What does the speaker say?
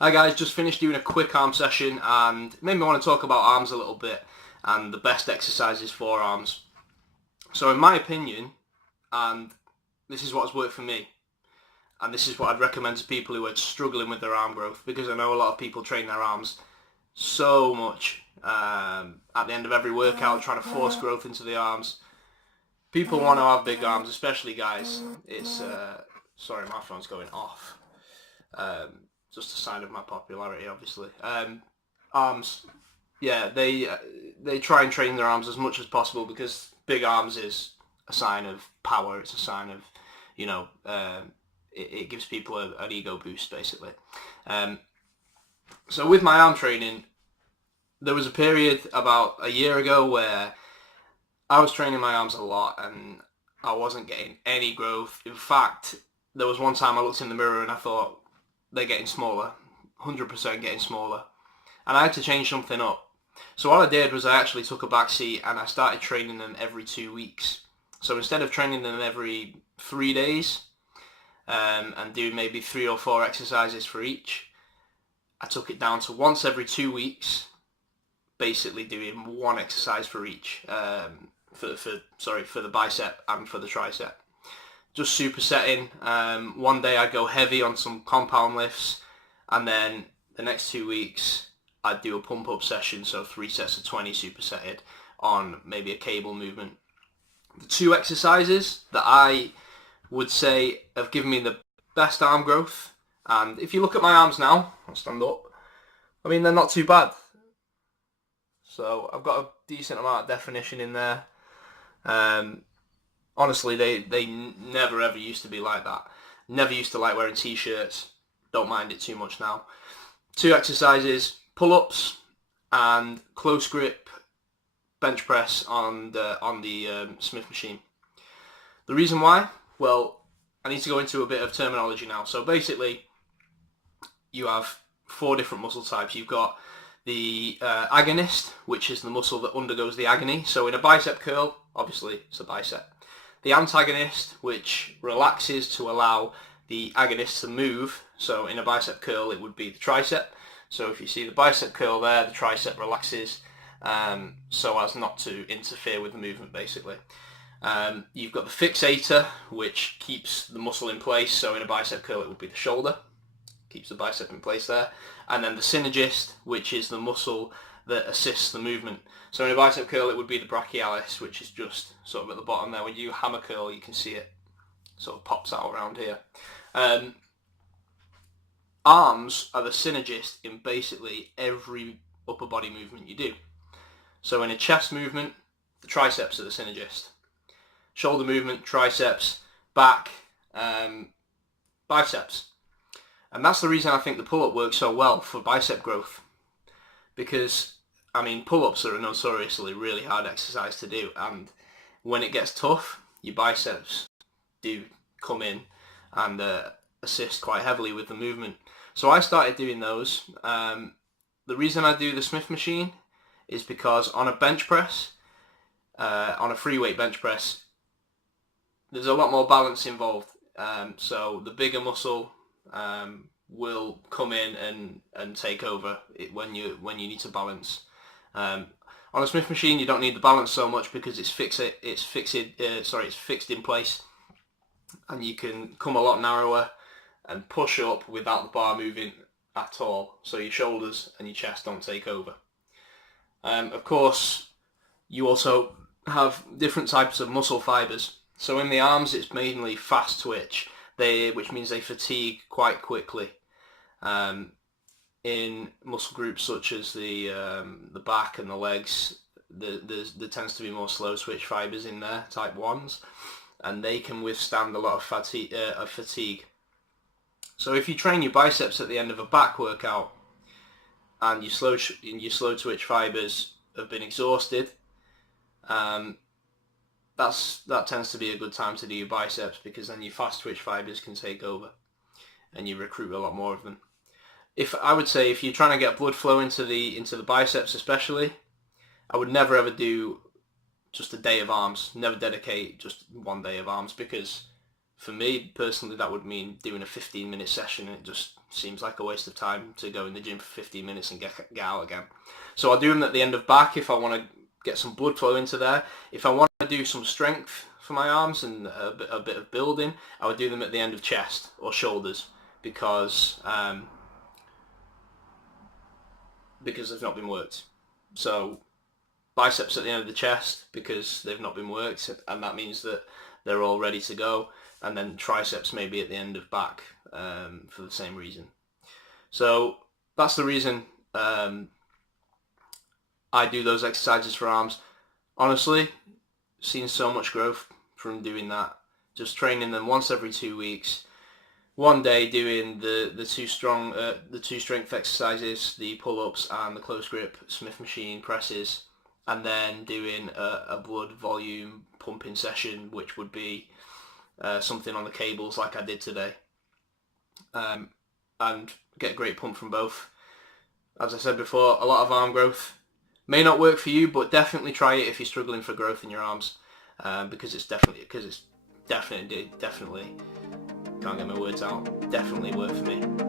Hi guys, just finished doing a quick arm session and it made me want to talk about arms a little bit and the best exercises for arms. So in my opinion, and this is what has worked for me, and this is what I'd recommend to people who are struggling with their arm growth, because I know a lot of people train their arms so much at the end of every workout trying to force growth into the arms. People want to have big arms, especially guys. It's sorry, my phone's going off. Just a sign of my popularity, obviously. Arms, yeah, they try and train their arms as much as possible because big arms is a sign of power. It's a sign of, it gives people an ego boost, basically. Um, so with my arm training, there was a period about a year ago where I was training my arms a lot and I wasn't getting any growth. In fact, there was one time I looked in the mirror and I thought, they're getting smaller, 100% getting smaller. And I had to change something up. So what I did was I actually took a back seat and I started training them every 2 weeks. So instead of training them every 3 days and doing maybe 3 or 4 exercises for each, I took it down to once every 2 weeks, basically doing one exercise for each, for the bicep and for the tricep. Just supersetting. One day I'd go heavy on some compound lifts, and then the next 2 weeks I'd do a pump up session, so 3 sets of 20 supersetted on maybe a cable movement. The two exercises that I would say have given me the best arm growth, and if you look at my arms now, I'll stand up, I mean they're not too bad. So I've got a decent amount of definition in there. Honestly, they never ever used to be like that. Never used to like wearing t-shirts. Don't mind it too much now. Two exercises: pull-ups and close grip bench press on the Smith machine. The reason why? Well, I need to go into a bit of terminology now. So basically, you have 4 different muscle types. You've got the agonist, which is the muscle that undergoes the agony. So in a bicep curl, obviously it's a bicep. The antagonist, which relaxes to allow the agonist to move. So in a bicep curl, it would be the tricep. So if you see the bicep curl there, the tricep relaxes so as not to interfere with the movement, basically. You've got the fixator, which keeps the muscle in place. So in a bicep curl, it would be the shoulder. Keeps the bicep in place there. And then the synergist, which is the muscle that assists the movement. So in a bicep curl, it would be the brachialis, which is just sort of at the bottom there. When you hammer curl, you can see it sort of pops out around here. Arms are the synergist in basically every upper body movement you do. So in a chest movement, the triceps are the synergist. Shoulder movement, triceps. Back, biceps. And that's the reason I think the pull-up works so well for bicep growth. Because, I mean, pull-ups are a notoriously really hard exercise to do. And when it gets tough, your biceps do come in and assist quite heavily with the movement. So I started doing those. The reason I do the Smith machine is because on a bench press, on a free weight bench press, there's a lot more balance involved. So the bigger muscle will come in and take over it when you need to balance. On a Smith machine, you don't need the balance so much because it's fixed in place, and you can come a lot narrower and push up without the bar moving at all. So your shoulders and your chest don't take over. Of course, you also have different types of muscle fibers. So in the arms, it's mainly fast twitch, which means they fatigue quite quickly. In muscle groups such as the back and the legs, there tends to be more slow twitch fibers in there, type 1s, and they can withstand a lot of fatigue. So if you train your biceps at the end of a back workout and your slow twitch fibers have been exhausted, that tends to be a good time to do your biceps, because then your fast twitch fibers can take over and you recruit a lot more of them. I would say if you're trying to get blood flow into the biceps especially, I would never ever do just a day of arms. Never dedicate just one day of arms, because for me personally, that would mean doing a 15-minute session, and it just seems like a waste of time to go in the gym for 15 minutes and get out again. So I'll do them at the end of back if I want to get some blood flow into there. If I want to do some strength for my arms and a bit of building, I would do them at the end of chest or shoulders, because they've not been worked. So biceps at the end of the chest because they've not been worked, and that means that they're all ready to go. And then triceps maybe at the end of back for the same reason. So that's the reason I do those exercises for arms. Honestly, seen so much growth from doing that. Just training them once every 2 weeks. One day doing the two strength exercises, the pull-ups and the close grip Smith machine presses, and then doing a blood volume pumping session, which would be something on the cables like I did today, and get a great pump from both. As I said before, a lot of arm growth may not work for you, but definitely try it if you're struggling for growth in your arms, because it's definitely can't get my words out, definitely worked for me.